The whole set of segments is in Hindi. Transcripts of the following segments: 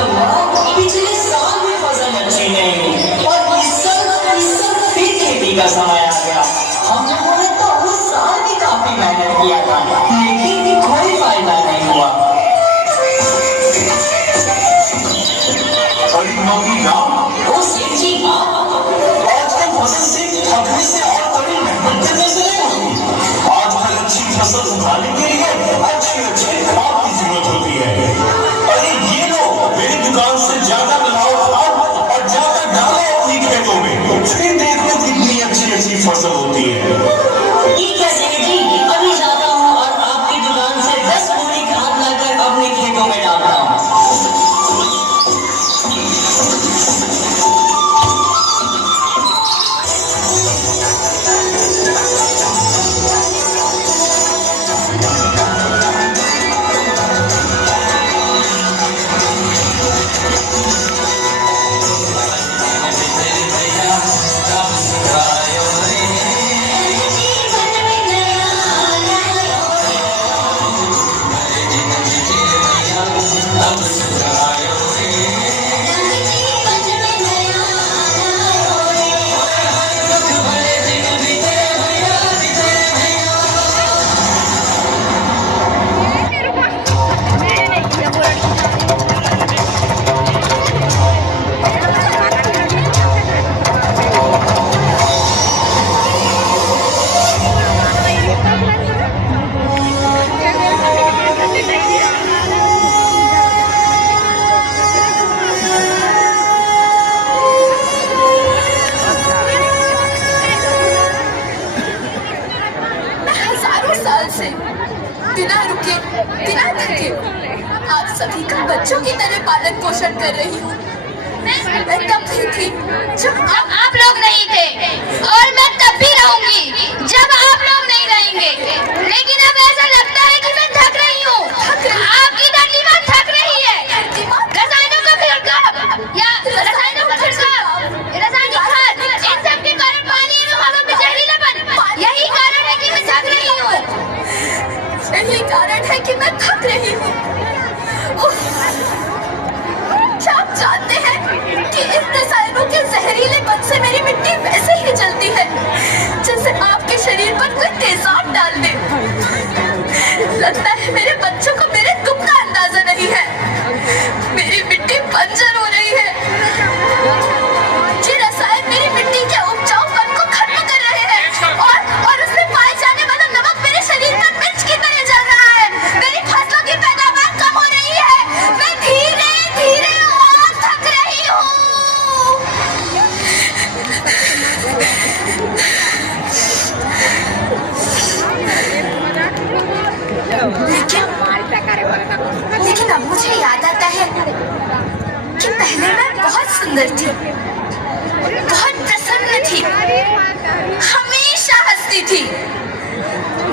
अल्लाह, पिछले साल भी फसल अच्छी नहीं हुई और इस साल फिर खेती का समय आ गया। हम लोगों ने तो उस साल भी काफी मेहनत किया था, लेकिन कोई फायदा नहीं हुआ। ओ सेठ जी, आजकल फसल से थकने से और कड़ी मेहनत करने से नहीं होती। आजकल अच्छी फसल उगाने के लिए अच्छे खाद की जरूरत होती है। अरे ये लो, मेरी दुकान से ज्यादा लाओ खाद और ज्यादा डालो अपनी खेतों में, फिर देखो कितनी अच्छी फसल होती है। ठीक है सेठ जी, अभी जाता हूँ और आपकी दुकान से 10 बोरी खाद लाकर अपने खेतों में डालता हूँ। बिना रुके बिना थके आप सभी का बच्चों की तरह पालन पोषण कर रही हूँ। मैं तब भी थी जब आप लोग नहीं थे और मैं तब भी रहूंगी जब आप लोग नहीं रहेंगे। लेकिन अब ऐसा लगता है कि मैं थक रही हूँ। आपकी धरती माँ थक रही है। रसायनों का छिड़काव या रसायनों का छिड़काव, रासायनिक खाद, इन सब के कारण पानी एवं हवा में जहरीलापन, यही कारण है कि मैं थक रही हूँ। यही कारण है कि मैं थक रही हूँ। क्या आप जानते हैं कि इन रसायनों के जहरीलेपन से मेरी मिट्टी वैसे ही जलती है जैसे आपके शरीर पर कोई तेजाब डाल दे। लगता है मेरे बच्चों को मेरे दुख का अंदाजा नहीं है। मेरी मिट्टी बंजर हो रही है। ये रसायन मेरी मिट्टी के उपजाऊपन को खत्म कर रहे हैं और उसमें पाए जाने वाला नमक मेरे शरीर पर मिर्च की तरह जल रहा है। मेरी फसलों की पैदावार कम हो रही है। मैं धीरे धीरे और थक रही हूँ। लेकिन अब मुझे याद आता है कि पहले मैं बहुत सुंदर थी, बहुत प्रसन्न थी, हमेशा हंसती थी।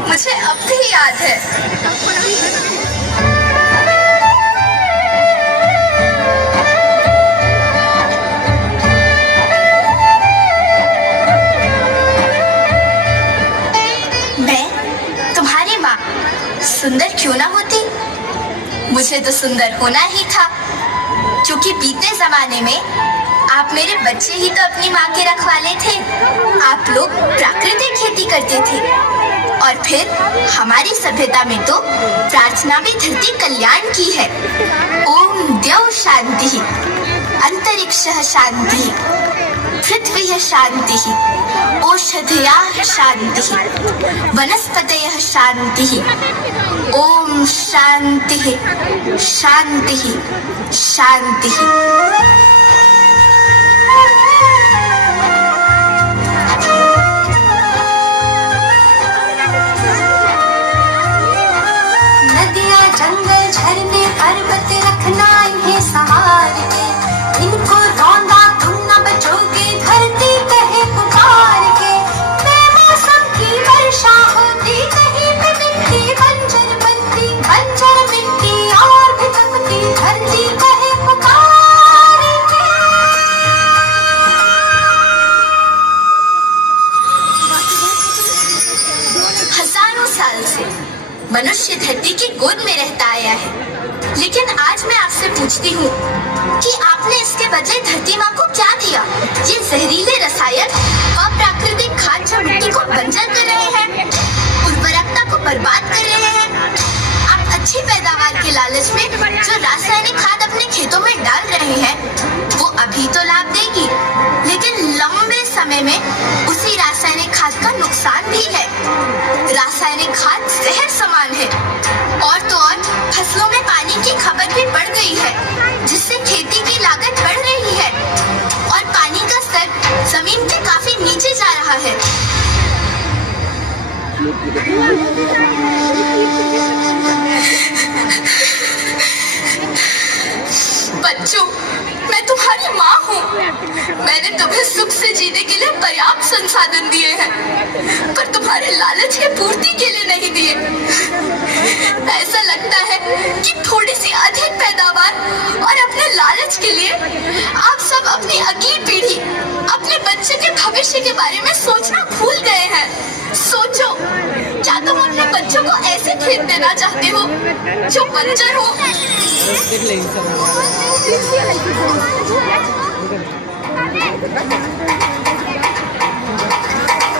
मुझे अब भी याद है। मैं तुम्हारी माँ सुंदर क्यों ना होती, मुझे तो सुंदर होना ही था, क्योंकि बीते जमाने में आप मेरे बच्चे ही तो अपनी माँ के रखवाले थे। आप लोग प्राकृतिक खेती करते थे और फिर हमारी सभ्यता में तो प्रार्थना भी धरती कल्याण की है। ओम द्यौ शांति, अंतरिक्षः शांति, पृथ्वी शांति, औषधयः शांति, वनस्पतयः शांति। ओम शांति शांति शांति। नदियाँ जंगल झरने पर्वत रखना इन्हें सहार के, इनको रौंदा तुम न बचोगे धरती कहे पुकार के। बेमौसम की वर्षा होती कहीं पे मिट्टी बंजर बनती, बंजर मिट्टी और भी तपती धरती कहे पुकार के। पूछती हूँ कि आपने इसके बदले धरती माँ को क्या दिया? ये जहरीले रसायन और प्राकृतिक खाद जो मिट्टी को बंजर कर रहे हैं, उर्वरकता को बर्बाद कर रहे हैं। आप अच्छी पैदावार के लालच में जो रासायनिक खाद अपने खेतों में डाल रहे हैं, वो अभी तो लाभ देगी, लेकिन लंबे समय में उसी रासायनिक खाद का नुकसान भी है। रासायनिक खाद जहर समान है, और तो और फसलों में पानी की खपत भी बढ़ गई है, जिससे खेती की लागत बढ़ रही है और पानी का स्तर जमीन के काफी नीचे जा रहा है। बच्चों, मैं तुम्हारी माँ हूँ। मैंने तुम्हें सुख से जीने के लिए पर्याप्त संसाधन दिए हैं, पर तुम्हारे लालच की पूर्ति के लिए नहीं दिए। ऐसा लगता है कि थोड़ी सी अधिक पैदावार और अपने लालच के लिए आप सब अपनी अगली पीढ़ी, अपने बच्चे के भविष्य के बारे में सोचना भूल गए हैं। सोचो, क्या तुम अपने बच्चों को ऐसे खेत देना चाहते हो जो बंजर हो?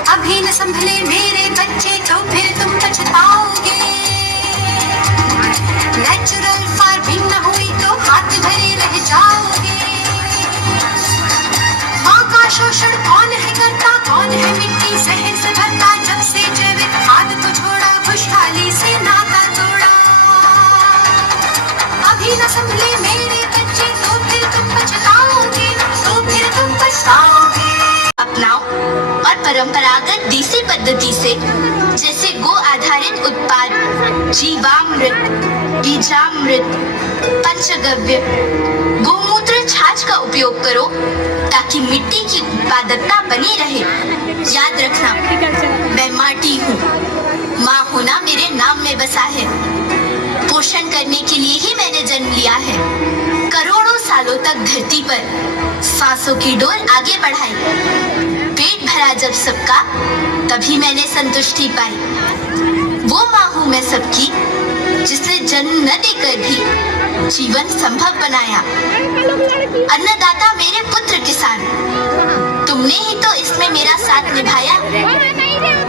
अभी न संभले मेरे बच्चे तो फिर तुम पछताओगे। नेचुरल फार्मिंग न हुई तो हाथ भरे रह जाओगे। माँ का शोषण कौन है करता, कौन है मिट्टी जहर से भरता? जब से जैविक खाद को छोड़ा, खुशहाली से नाता तोड़ा। अभी न संभले मेरे बच्चे तो फिर तुम पछताओगे, तो फिर तुम पछताओगे। अपनाओ और परंपरागत देसी पद्धति से, जैसे गो आधारित उत्पाद, जीवामृत, बीजामृत, पंचगव्य, गोमूत्र छाछ का उपयोग करो, ताकि मिट्टी की उत्पादकता बनी रहे। याद रखना, मैं माटी हूँ। माँ होना मेरे नाम में बसा है। पोषण करने के लिए ही मैंने जन्म लिया है। करोड़ों सालों तक धरती पर सांसों की डोर आगे बढ़ाई। पेट भरा जब सबका, तभी मैंने संतुष्टि पाई। वो माँ हूँ मैं सबकी, जिसने जन्म न देकर भी जीवन संभव बनाया। अन्नदाता मेरे पुत्र किसान, तुमने ही तो इसमें मेरा साथ निभाया।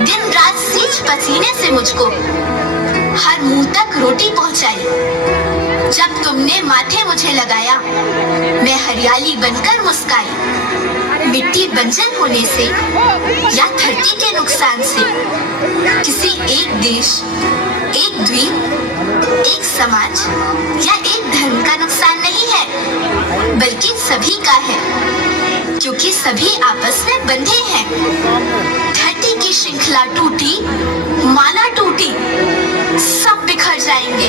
दिन रात सींच पसीने से मुझको हर मुंह तक रोटी पहुंचाई। जब तुमने माथे मुझे लगाया, मैं हरियाली बनकर मुस्काई। मिट्टी बंजर होने से या धरती के नुकसान से किसी एक देश, एक द्वीप, एक समाज या एक धर्म का नुकसान नहीं है, बल्कि सभी का है, क्योंकि सभी आपस में बंधे हैं। धरती की श्रृंखला टूटी, माला टूटी, सब बिखर जाएंगे,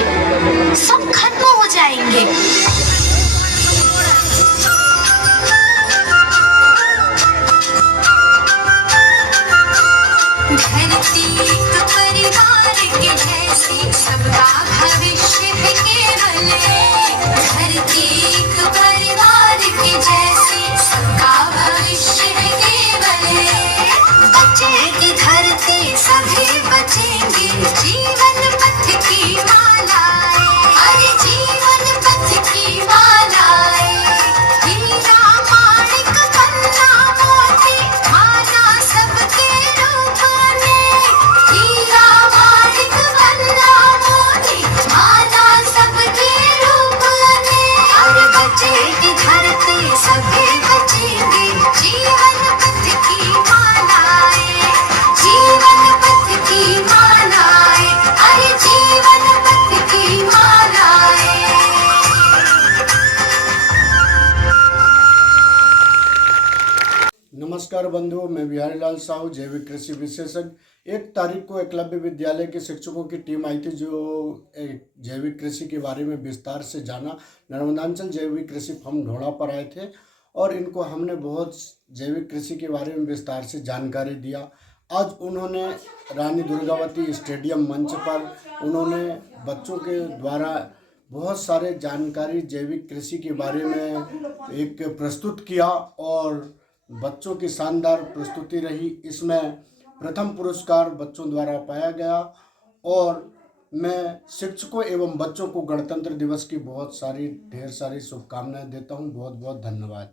सब खत्म हो जाएंगे। धरती एक परिवार के जैसी, सबका भविष्य है केवल। धरती एक परिवार के जैसी, सबका भविष्य है केवल। बचेगी धरती, सभी बचेंगे। जीवन पथ की मालाएं, अरे जीवन पथ की मालाएं। हीरा माणिक गन्ना मोती, माला सबके रूप में। हीरा माणिक गन्ना मोती, माला सबके रूप में। अरे बचेगी धरती, सभी बचेंगे। जीवन पथ की मालाएं, जीवन पथ की मालाएं, अरे जीवन पथ की मालाएं। नमस्कार बंधुओं, मैं बिहारी लाल साहू, जैविक कृषि विशेषज्ञ। 1 तारीख को एकलव्य विद्यालय के शिक्षकों की टीम आई थी, जो जैविक कृषि के बारे में विस्तार से जाना। नर्मदांचल जैविक कृषि फर्म ढोड़ा पर आए थे और इनको हमने बहुत जैविक कृषि के बारे में विस्तार से जानकारी दिया। आज उन्होंने रानी दुर्गावती स्टेडियम मंच पर उन्होंने बच्चों के द्वारा बहुत सारे जानकारी जैविक कृषि के बारे में एक प्रस्तुत किया और बच्चों की शानदार प्रस्तुति रही। इसमें प्रथम पुरस्कार बच्चों द्वारा पाया गया और मैं शिक्षकों एवं बच्चों को गणतंत्र दिवस की बहुत सारी ढेर सारी शुभकामनाएं देता हूं। बहुत बहुत धन्यवाद।